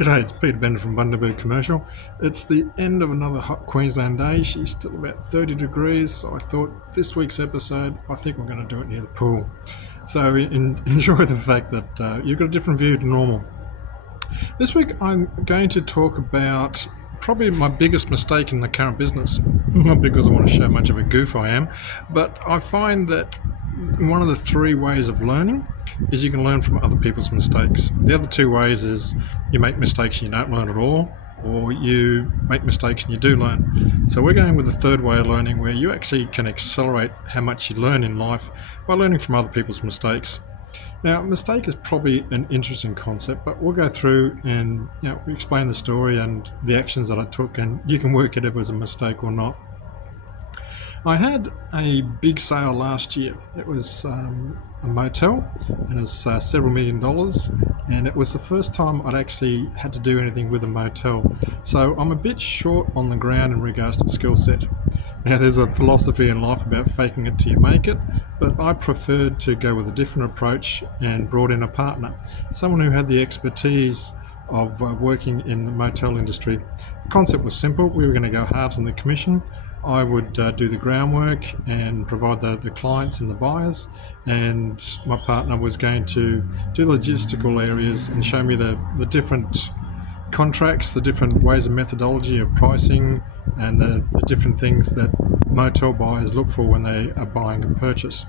G'day, it's Peter Bender from Bundaberg Commercial. It's the end of another hot Queensland day. She's still about 30 degrees, so I thought this week's episode, I think we're going to do it near the pool. So enjoy the fact that you've got a different view to normal. This week I'm going to talk about probably my biggest mistake in the current business. Not because I want to show much of a goof I am, but I find that one of the three ways of learning is you can learn from other people's mistakes. The other two ways is you make mistakes and you don't learn at all, or you make mistakes and you do learn. So we're going with the third way of learning, where you actually can accelerate how much you learn in life by learning from other people's mistakes. Now, mistake is probably an interesting concept, but we'll go through and explain the story and the actions that I took, and you can work it if it was a mistake or not. I had a big sale last year. It was a motel, and it was several $1 million, and it was the first time I'd actually had to do anything with a motel. So I'm a bit short on the ground in regards to skill set. Now, there's a philosophy in life about faking it till you make it, but I preferred to go with a different approach and brought in a partner, someone who had the expertise of working in the motel industry. The concept was simple. We were going to go halves in the commission. I would do the groundwork and provide the clients and the buyers, and my partner was going to do the logistical areas and show me the different contracts, the different ways of methodology of pricing, and the different things that motel buyers look for when they are buying a purchase.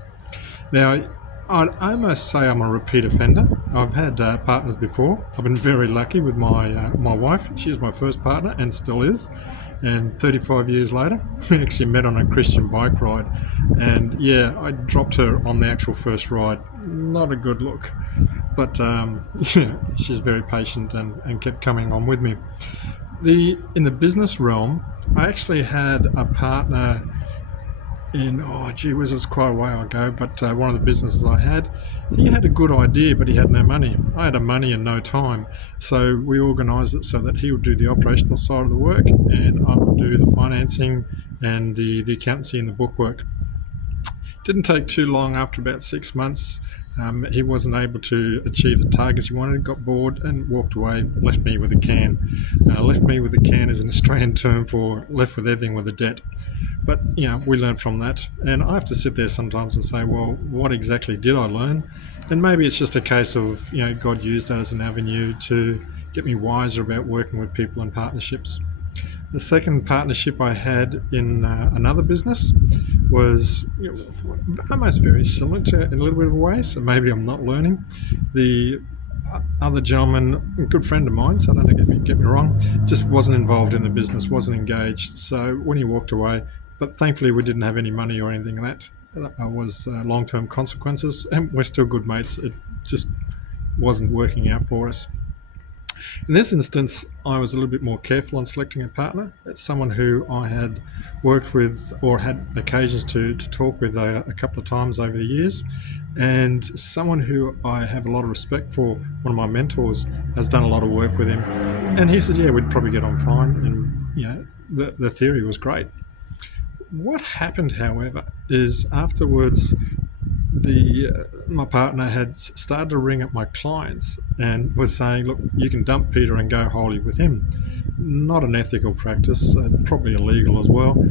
Now, I'd almost say I'm a repeat offender. I've had partners before. I've been very lucky with my wife. She was my first partner and still is. And 35 years later, we actually met on a Christian bike ride. And yeah, I dropped her on the actual first ride. Not a good look. But she's very patient and kept coming on with me. In the business realm, I actually had a partner it was quite a while ago, but one of the businesses I had, he had a good idea, but he had no money. I had money and no time. So we organised it so that he would do the operational side of the work, and I would do the financing and the accountancy and the bookwork. Didn't take too long. After about 6 months, he wasn't able to achieve the targets he wanted, got bored and walked away, left me with a can. Left me with a can is an Australian term for left with everything with a debt. But, we learned from that. And I have to sit there sometimes and say, well, what exactly did I learn? And maybe it's just a case of, God used that as an avenue to get me wiser about working with people and partnerships. The second partnership I had in another business was almost very similar to in a little bit of a way, so maybe I'm not learning. The other gentleman, a good friend of mine, so don't get me wrong, just wasn't involved in the business, wasn't engaged. So when he walked away, but thankfully we didn't have any money or anything like that. That was long-term consequences, and we're still good mates. It just wasn't working out for us. In this instance, I was a little bit more careful on selecting a partner. It's someone who I had worked with or had occasions to talk with a couple of times over the years, and someone who I have a lot of respect for. One of my mentors has done a lot of work with him, and he said, we'd probably get on fine, and the theory was great. What happened, however, is afterwards my partner had started to ring up my clients and was saying, look, you can dump Peter and go wholly with him. Not an ethical practice, probably illegal as well.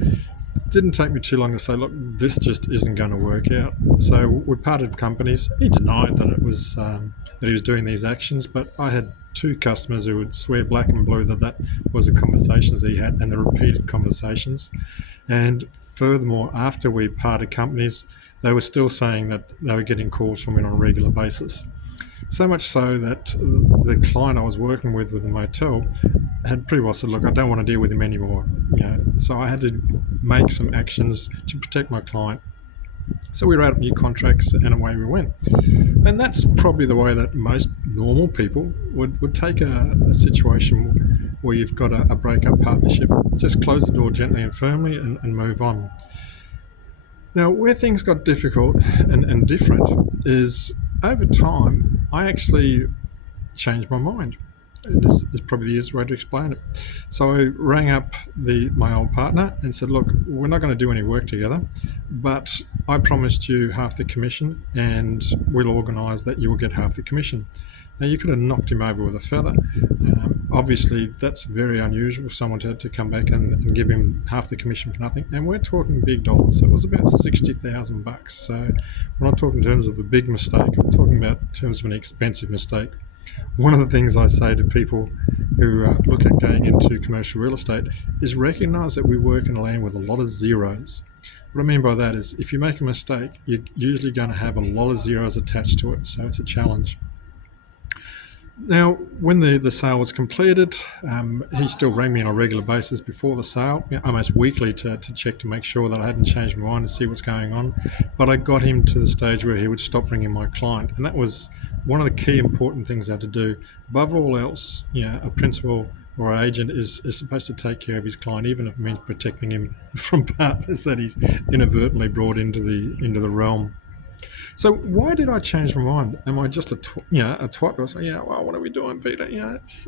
Didn't take me too long to say, look, this just isn't going to work out. So we parted companies. He denied that it was that he was doing these actions, but I had two customers who would swear black and blue that was the conversations he had and the repeated conversations. And furthermore, after we parted companies, they were still saying that they were getting calls from me on a regular basis. So much so that the client I was working with the motel had pretty well said, look, I don't want to deal with him anymore. So I had to make some actions to protect my client. So we wrote up new contracts and away we went. And that's probably the way that most normal people would take a situation where you've got a breakup partnership. Just close the door gently and firmly and move on. Now, where things got difficult and different is over time, I actually changed my mind. Is probably the easiest way to explain it. So I rang up my old partner and said, look, we're not going to do any work together, but I promised you half the commission and we'll organise that you will get half the commission. Now, you could have knocked him over with a feather. obviously that's very unusual for someone to come back and give him half the commission for nothing. And we're talking big dollars. So it was about $60,000. So we're not talking in terms of a big mistake. I'm talking about in terms of an expensive mistake. One of the things I say to people who look at going into commercial real estate is recognize that we work in a land with a lot of zeros. What I mean by that is if you make a mistake, you're usually going to have a lot of zeros attached to it. So it's a challenge. Now, when the sale was completed, he still rang me on a regular basis before the sale, almost weekly, to check to make sure that I hadn't changed my mind and see what's going on. But I got him to the stage where he would stop ringing my client. And that was one of the key important things I had to do. Above all else, a principal or an agent is supposed to take care of his client, even if it means protecting him from partners that he's inadvertently brought into the realm. So why did I change my mind? Am I just a twat? I say, well, what are we doing, Peter?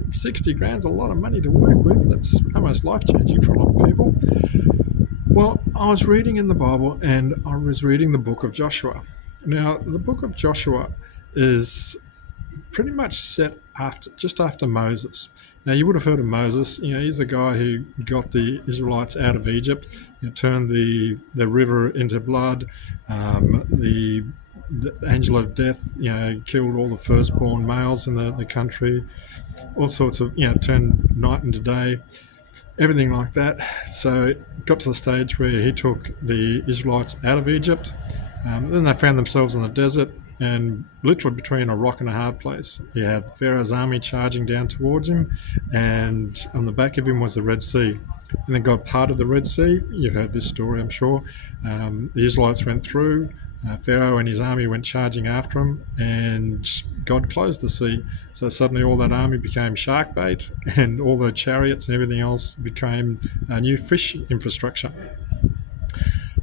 60 grand's a lot of money to work with. That's almost life-changing for a lot of people. Well, I was reading in the Bible, and I was reading the book of Joshua. Now, the book of Joshua is pretty much set just after Moses. Now, you would have heard of Moses. He's the guy who got the Israelites out of Egypt, turned the river into blood, the angel of death, killed all the firstborn males in the country, all sorts of, turned night into day, everything like that. So it got to the stage where he took the Israelites out of Egypt. Then they found themselves in the desert, and literally between a rock and a hard place. He had Pharaoh's army charging down towards him, and on the back of him was the Red Sea. And then God parted the Red Sea. You've heard this story, I'm sure. The Israelites went through. Pharaoh and his army went charging after him, and God closed the sea. So suddenly all that army became shark bait, and all the chariots and everything else became new fish infrastructure.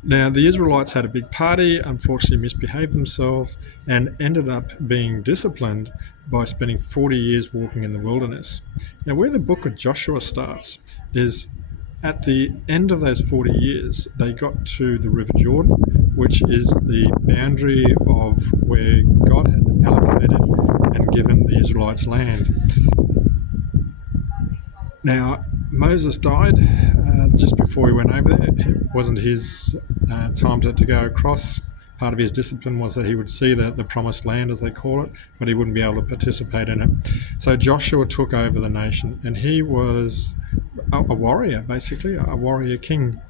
Now, the Israelites had a big party, unfortunately misbehaved themselves, and ended up being disciplined by spending 40 years walking in the wilderness. Now, where the book of Joshua starts is at the end of those 40 years, they got to the River Jordan, which is the boundary of where God had allocated and given the Israelites land. Now, Moses died just before he went over there. It wasn't his time to go across. Part of his discipline was that he would see the promised land, as they call it, but he wouldn't be able to participate in it. So Joshua took over the nation, and he was a warrior, basically, a warrior king.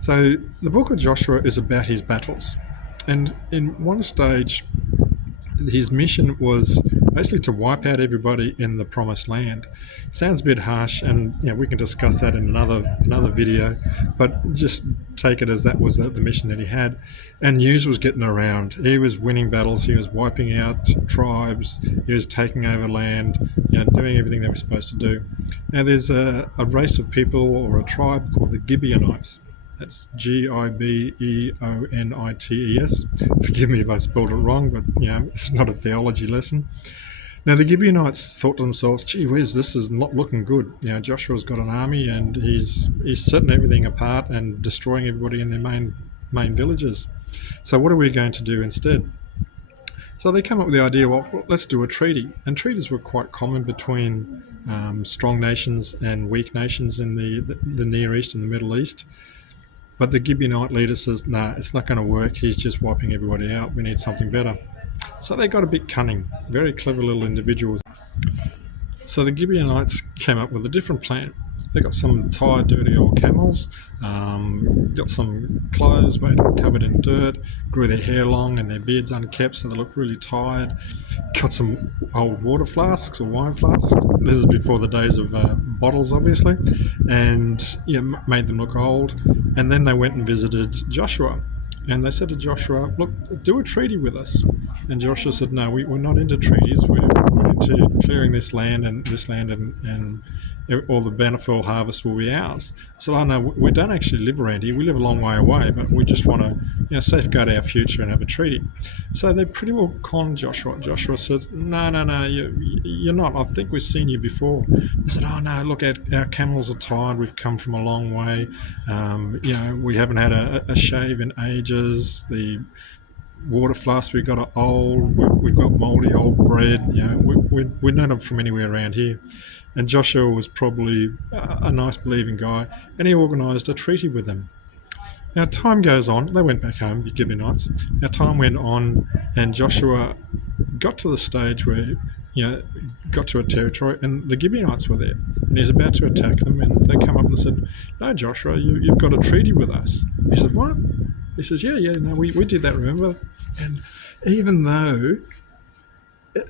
So the book of Joshua is about his battles. And in one stage, his mission was basically to wipe out everybody in the promised land. Sounds a bit harsh, and we can discuss that in another video, but just take it as that was the mission that he had. And news was getting around. He was winning battles, he was wiping out tribes, he was taking over land, doing everything they were supposed to do. Now there's a race of people, or a tribe, called the Gibeonites. That's Gibeonites. Forgive me if I spelled it wrong, but it's not a theology lesson. Now the Gibeonites thought to themselves, gee whiz, this is not looking good. Joshua's got an army, and he's setting everything apart and destroying everybody in their main villages. So what are we going to do instead? So they came up with the idea, well, let's do a treaty. And treaties were quite common between strong nations and weak nations in the Near East and the Middle East. But the Gibeonite leader says, nah, it's not going to work. He's just wiping everybody out. We need something better. So they got a bit cunning, very clever little individuals. So the Gibeonites came up with a different plan. They got some tired, dirty old camels, got some clothes made them covered in dirt, grew their hair long and their beards unkept so they looked really tired, got some old water flasks or wine flasks. This is before the days of bottles, obviously, and made them look old. And then they went and visited Joshua. And they said to Joshua, look, do a treaty with us. And Joshua said, no, we're not into treaties. We're into clearing this land and all the bountiful harvest will be ours. I said, oh no, we don't actually live around here. We live a long way away, but we just want to safeguard our future and have a treaty. So they pretty well conned Joshua. Joshua said, no, you're not. I think we've seen you before. They said, oh no, look, our camels are tired. We've come from a long way. We haven't had a shave in ages. water flasks. We've got we've got mouldy old bread. We're not from anywhere around here. And Joshua was probably a nice believing guy, and he organised a treaty with them. Now, time goes on. They went back home, the Gibeonites. Now, time went on, and Joshua got to the stage where, got to a territory, and the Gibeonites were there. And he's about to attack them, and they come up and said, "No, Joshua, you've got a treaty with us." He said, "What?" He says, "Yeah, no, we did that, remember?" And even though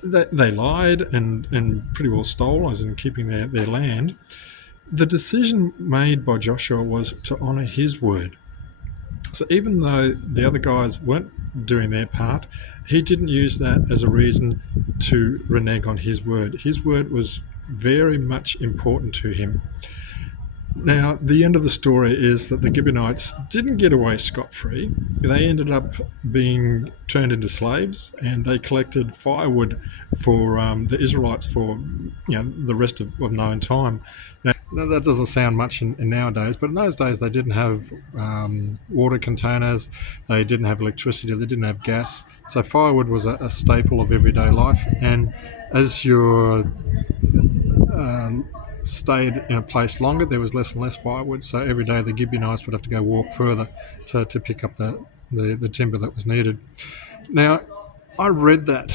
they lied and pretty well stole, as in keeping their land, the decision made by Joshua was to honour his word. So even though the other guys weren't doing their part, he didn't use that as a reason to renege on his word. His word was very much important to him. Now, the end of the story is that the Gibeonites didn't get away scot-free. They ended up being turned into slaves, and they collected firewood for the Israelites for the rest of known time. Now, that doesn't sound much in nowadays, but in those days they didn't have water containers, they didn't have electricity, they didn't have gas. So firewood was a staple of everyday life, and as your stayed in a place longer, there was less and less firewood, so every day the Gibeonites would have to go walk further to pick up the timber that was needed. Now, I read that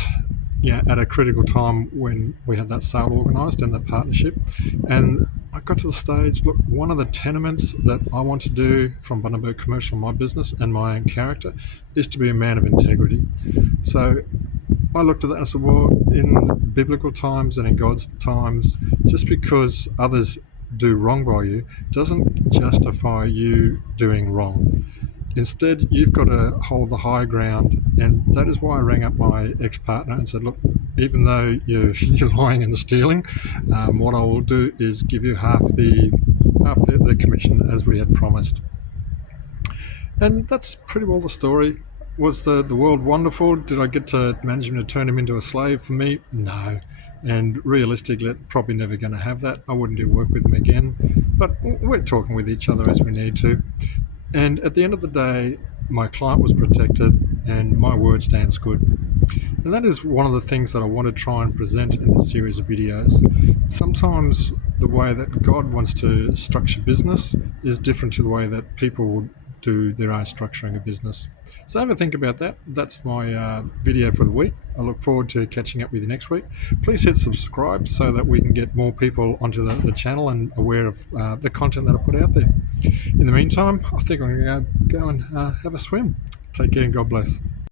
at a critical time when we had that sale organised and that partnership, and I got to the stage, look, one of the tenements that I want to do from Bundaberg Commercial, my business and my own character, is to be a man of integrity. So I looked at that and I said, well, in biblical times and in God's times, just because others do wrong by you doesn't justify you doing wrong. Instead, you've got to hold the high ground, and that is why I rang up my ex-partner and said, look, even though you're lying and stealing, what I will do is give you half the commission as we had promised. And that's pretty well the story. Was the world wonderful? Did I get to manage him to turn him into a slave for me? No. And realistically, probably never going to have that. I wouldn't do work with him again. But we're talking with each other as we need to. And at the end of the day, my client was protected and my word stands good. And that is one of the things that I want to try and present in this series of videos. Sometimes the way that God wants to structure business is different to the way that people would do their own structuring of business. So have a think about that. That's my video for the week. I look forward to catching up with you next week. Please hit subscribe so that we can get more people onto the channel and aware of the content that I put out there. In the meantime, I think I'm going to go and have a swim. Take care and God bless.